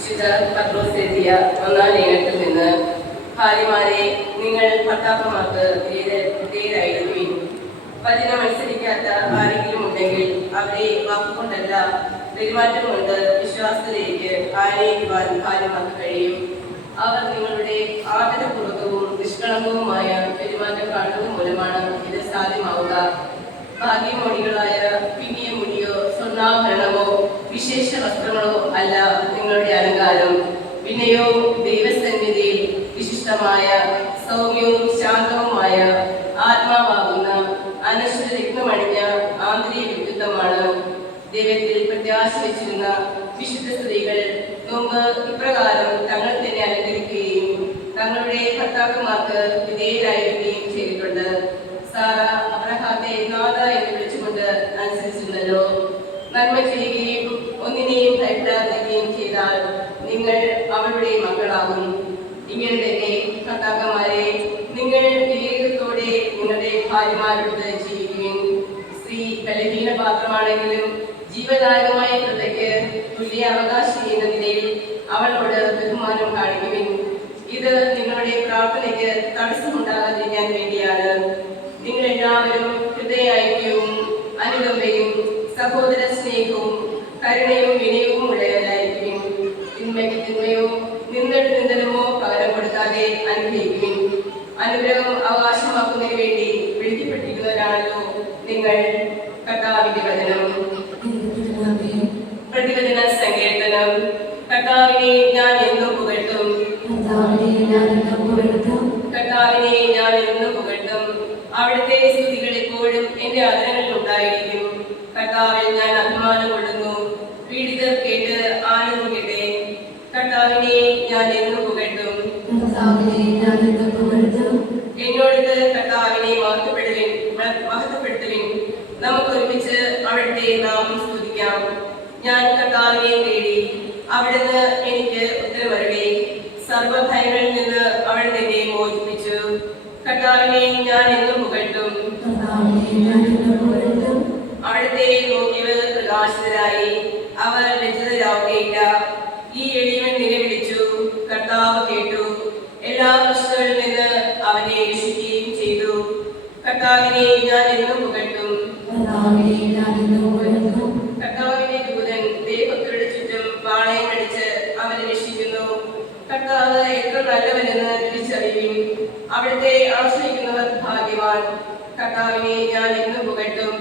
വിശുദ്ധ പത്രോസ് എഴുതിയ 1-ാം ലേഖനത്തിൽ നിന്ന്, ഭാര്യമാരെ നിങ്ങൾ ഭർത്താക്കന്മാർക്ക് വിധേയരായിരിക്കുവിൻ. വചനമനുസരിക്കാത്ത ആരെങ്കിലും ഉണ്ടെങ്കിൽ അവരെ വാക്കുകൊണ്ടല്ല പെരുമാറ്റം കൊണ്ട് വിശ്വാസത്തിലേക്ക് ആനയിക്കുവാൻ ഭാര്യമാർക്ക് കഴിയും. അവർ നിങ്ങളുടെ ആദരപൂർവകവും നിഷ്കളങ്കവുമായ പെരുമാറ്റം കാണുന്നത് മൂലമാണ് ഇത് സാധ്യമാവുക. ഭാഗ്യമോണികളായ പിന്നിയ മുടിയോ സ്വർണ്ണാഭരണമോ വിശേഷ വസ്ത്രങ്ങളോ അല്ല നിങ്ങളുടെ അലങ്കാരം. വിനയവും ദൈവസന്നിധിയിൽ വിശിഷ്ടമായ സൗമ്യവും ശാന്തവുമായ ആത്മാവാകുന്ന അനശ്വര രത്നമണിഞ്ഞ ആന്തരിക വ്യക്തിത്വമാണ്. ദൈവത്തിൽ പ്രത്യാശ വെച്ചിരുന്ന വിശുദ്ധ സ്ത്രീകൾ മുമ്പ് ഇപ്രകാരം തങ്ങൾ തന്നെ അലങ്കരിക്കുകയും തങ്ങളുടെ ഭർത്താക്കന്മാർക്ക് വിധേയരായിരിക്കുകയും ചെയ്തിട്ടുണ്ട്. സാറ അബ്രഹാത്തെ നാഥ എന്ന് വിളിച്ചുകൊണ്ട് അനുസരിച്ചിരുന്നല്ലോ. നന്മ ചെയ്യുകയും ഒന്നിനെയും ഭയപ്പെടാതിരിക്കുകയും ചെയ്താൽ നിങ്ങൾ അവളുടെ മക്കളാകും. ഇങ്ങനെ തന്നെ ഭർത്താക്കന്മാരെ, നിങ്ങൾ വിവേകത്തോടെ നിങ്ങളുടെ ഭാര്യമാരോട് ജീവിക്കുവിൻ. സ്ത്രീ ബലഹീന പാത്രമാണെങ്കിലും ജീവദായകമായ കൃതയ്ക്ക് തുല്യ അവകാശം എന്ന നിലയിൽ അവളോട് ബഹുമാനം കാണിക്കുവിൻ. ഇത് നിങ്ങളുടെ പ്രാർത്ഥനയ്ക്ക് തടസ്സമുണ്ടാകാതിരിക്കാൻ വേണ്ടിയാണ്. നിങ്ങളെല്ലാവരും ഹൃദയൈക്യവും അനുകമ്പയും സഹോദര സ്നേഹവും കരുണയും വിനയവും ഉള്ളവരായിരിക്കും. തിന്മയ്ക്ക് തിന്മയോ നിന്ദനമോ പകരം കൊടുക്കാതെ അനുഗ്രഹിക്കുവിൻ. അനുഗ്രഹം അവകാശമാക്കുന്നതിന് വേണ്ടി വിളിക്കപ്പെട്ടിരിക്കുന്നവരാണല്ലോ നിങ്ങൾ. കർത്താവിന്റെ വചനം. പ്രതിവചന സങ്കീർത്തനം. കർത്താവിനെ ഞാൻ എന്നും പുകഴ്ത്തും. കർത്താവിനെ ഞാൻ എന്നും പുകഴ്ത്തും. അവിടുത്തെ സ്തുതികൾ എപ്പോഴും എന്റെ അധരങ്ങളിൽ ഉണ്ടായിരിക്കും. കർത്താവിൽ ഞാൻ അഭിമാനം കൊള്ളുന്നു. പീഡിതർ കേട്ട് ആനന്ദിക്കട്ടെ. കർത്താവിനെ ഞാൻ എന്നും പുകഴ്ത്തും. എന്നോട് കർത്താവിനെ മഹത്വപ്പെടുത്തുവിൻ. നമുക്ക് ഒരുമിച്ച് അവിടുത്തെ നാമം സ്തുതിക്കാം. ഞാൻ കർത്താവിനെ തേടി, അവിടുന്ന് എനിക്ക് ഉത്തരമരുളി. സർവഭയങ്ങളിൽ നിന്ന് അവൾ എന്നെ മോചിപ്പിച്ചു. കർത്താവിനെ ഞാൻ എന്നും പുകഴ്ത്തും. അവിടുത്തെ നോക്കിയവർ പ്രകാശിതരായി, അവർ ലജ്ജിതരാവുകയില്ല. ഈ എളിയവൻ നിലവിളിച്ചു, കർത്താവ് കേട്ടു. എല്ലാ കഷ്ടങ്ങളിൽ നിന്ന് അവനെ രക്ഷിക്കുകയും ചെയ്തു. കർത്താവിനെ ഞാൻ എന്നും പുകഴ്ത്തും. കർത്താവിന്റെ ദൂതൻ ദേഹങ്ങളുടെ ചുറ്റും പാളയം അടിച്ച് അവനെ രക്ഷിക്കുന്നു. കർത്താവ് എത്ര നല്ലവനെന്ന് തിരിച്ചറിയും. അവിടുത്തെ ആശ്രയിക്കുന്നവർ ഭാഗ്യവാൻ. കർത്താവിനെ ഞാൻ എന്നും പുകഴ്ത്തും.